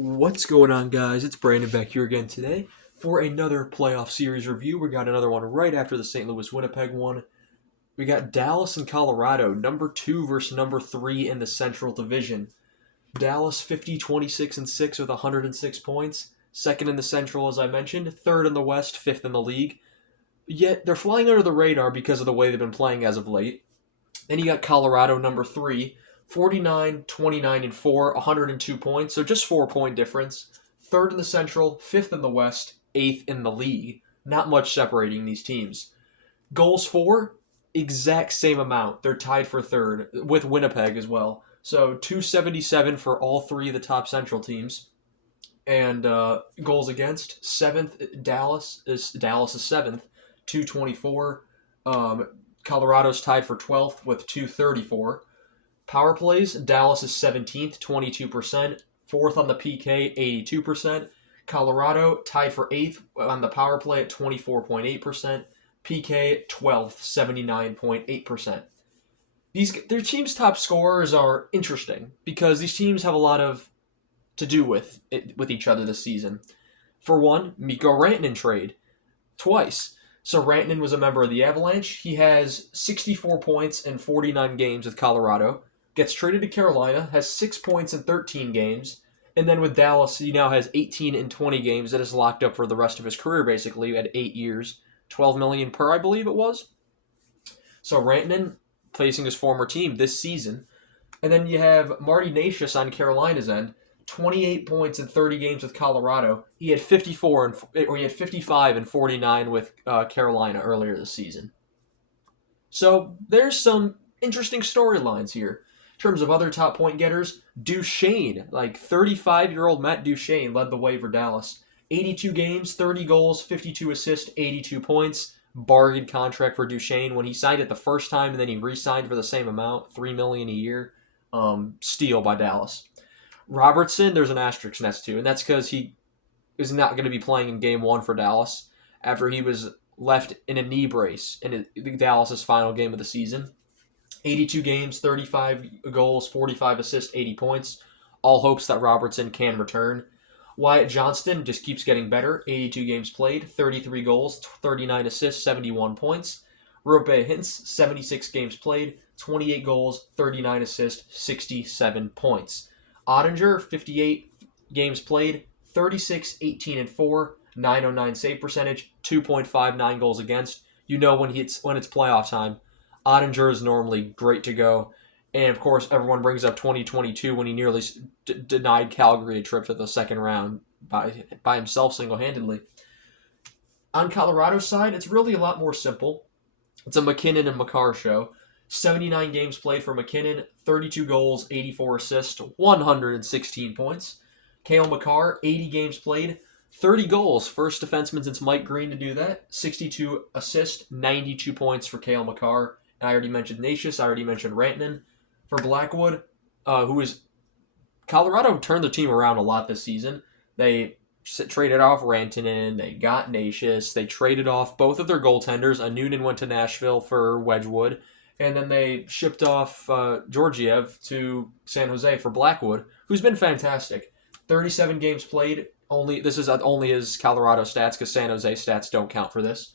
What's going on, guys? It's Brandon back here again today for another playoff series review. We got another one right after the St. Louis Winnipeg one. We got Dallas and Colorado, number 2 versus number 3 in the Central Division. Dallas 50, 26, and 6 with 106 points. Second in the Central, as I mentioned. Third in the West, fifth in the league. Yet they're flying under the radar because of the way they've been playing as of late. Then you got Colorado, number 3, 49, 29, and 4, 102 points, so just 4-point difference. Third in the Central, fifth in the West, eighth in the league. Not much separating these teams. Goals for, exact same amount. They're tied for third, with Winnipeg as well. So 277 for all three of the top Central teams. And goals against, seventh, Dallas is seventh, 224. Colorado's tied for 12th with 234. Power plays, Dallas is 17th, 22%. Fourth on the PK, 82%. Colorado tied for 8th on the power play at 24.8%. PK, 12th, 79.8%. Their team's top scorers are interesting because these teams have a lot of to do with each other this season. For one, Mikko Rantanen trade twice. So Rantanen was a member of the Avalanche. He has 64 points in 49 games with Colorado. Gets traded to Carolina, has 6 points in 13 games. And then with Dallas, he now has 18 in 20 games that is locked up for the rest of his career, basically, at 8 years. $12 million per, I believe it was. So Rantanen facing his former team this season. And then you have Marty Necas on Carolina's end. 28 points in 30 games with Colorado. He had 55 and 49 with Carolina earlier this season. So there's some interesting storylines here. In terms of other top point getters, Duchene, 35-year-old Matt Duchene led the way for Dallas. 82 games, 30 goals, 52 assists, 82 points. Bargain contract for Duchene when he signed it the first time and then he re-signed for the same amount, $3 million a year. Steal by Dallas. Robertson, there's an asterisk next to, and that's because he is not going to be playing in Game 1 for Dallas after he was left in a knee brace in Dallas' final game of the season. 82 games, 35 goals, 45 assists, 80 points. All hopes that Robertson can return. Wyatt Johnston just keeps getting better. 82 games played, 33 goals, 39 assists, 71 points. Roope Hintz, 76 games played, 28 goals, 39 assists, 67 points. Ottinger, 58 games played, 36, 18, and 4, 909 save percentage, 2.59 goals against. You know when it's playoff time, Ottinger is normally great to go. And, of course, everyone brings up 2022 when he nearly denied Calgary a trip to the second round by himself single-handedly. On Colorado's side, it's really a lot more simple. It's a McKinnon and Makar show. 79 games played for McKinnon, 32 goals, 84 assists, 116 points. Cale Makar, 80 games played, 30 goals. First defenseman since Mike Green to do that. 62 assists, 92 points for Cale Makar. I already mentioned Necas. I already mentioned Rantanen. For Blackwood, Colorado turned the team around a lot this season. They traded off Rantanen. They got Necas. They traded off both of their goaltenders. Noonan went to Nashville for Wedgwood. And then they shipped off Georgiev to San Jose for Blackwood, who's been fantastic. 37 games played. This is only his Colorado stats because San Jose stats don't count for this.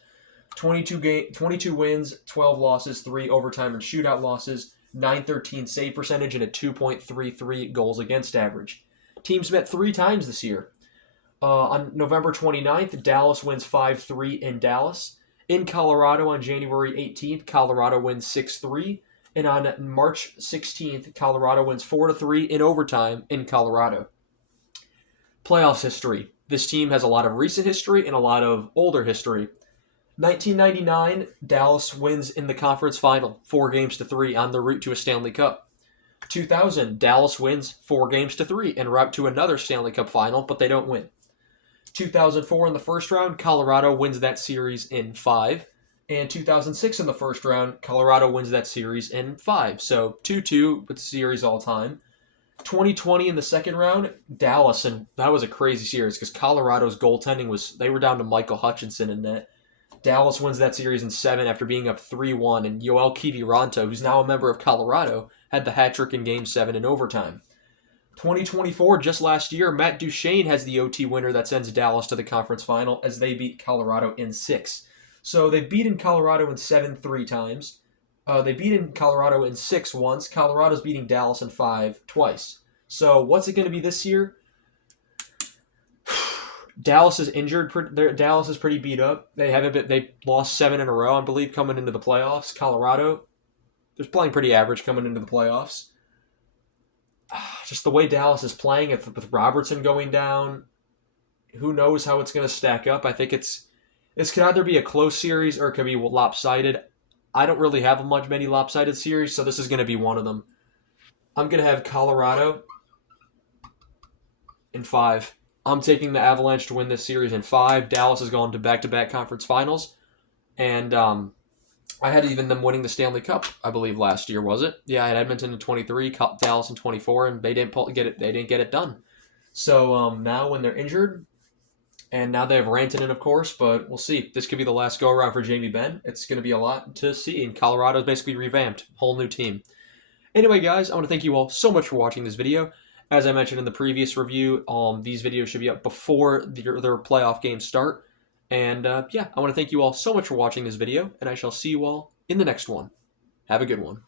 22 wins, 12 losses, 3 overtime and shootout losses, 913 save percentage, and a 2.33 goals against average. Teams met 3 times this year. On November 29th, Dallas wins 5-3 in Dallas. In Colorado on January 18th, Colorado wins 6-3. And on March 16th, Colorado wins 4-3 in overtime in Colorado. Playoffs history. This team has a lot of recent history and a lot of older history. 1999, Dallas wins in the conference final, 4-3 on the route to a Stanley Cup. 2000, Dallas wins 4-3 en route to another Stanley Cup final, but they don't win. 2004 in the first round, Colorado wins that series in 5. And 2006 in the first round, Colorado wins that series in 5. So 2-2 with the series all time. 2020 in the second round, Dallas, and that was a crazy series because Colorado's goaltending they were down to Michael Hutchinson in net. Dallas wins that series in 7 after being up 3-1, and Yoel Kiviranta, who's now a member of Colorado, had the hat trick in Game 7 in overtime. 2024, just last year, Matt Duchene has the OT winner that sends Dallas to the conference final as they beat Colorado in 6. So they've beaten Colorado in 7 3 times. They beat in Colorado in 6 once. Colorado's beating Dallas in 5 twice. So what's it going to be this year? Dallas is injured. Dallas is pretty beat up. They lost 7 in a row, I believe, coming into the playoffs. Colorado, they're playing pretty average coming into the playoffs. Just the way Dallas is playing, with Robertson going down, who knows how it's going to stack up. I think it could either be a close series or it could be lopsided. I don't really have many lopsided series, so this is going to be one of them. I'm going to have Colorado in 5. I'm taking the Avalanche to win this series in 5. Dallas has gone to back-to-back conference finals, and I had even them winning the Stanley Cup, I believe, last year, was it? Yeah, I had Edmonton in 23, Dallas in 24, and they didn't get it done. So now when they're injured, and now they have Rantanen, of course, but we'll see. This could be the last go-around for Jamie Benn. It's going to be a lot to see, and Colorado's basically revamped. Whole new team. Anyway, guys, I want to thank you all so much for watching this video. As I mentioned in the previous review, these videos should be up before their playoff games start. And yeah, I want to thank you all so much for watching this video, and I shall see you all in the next one. Have a good one.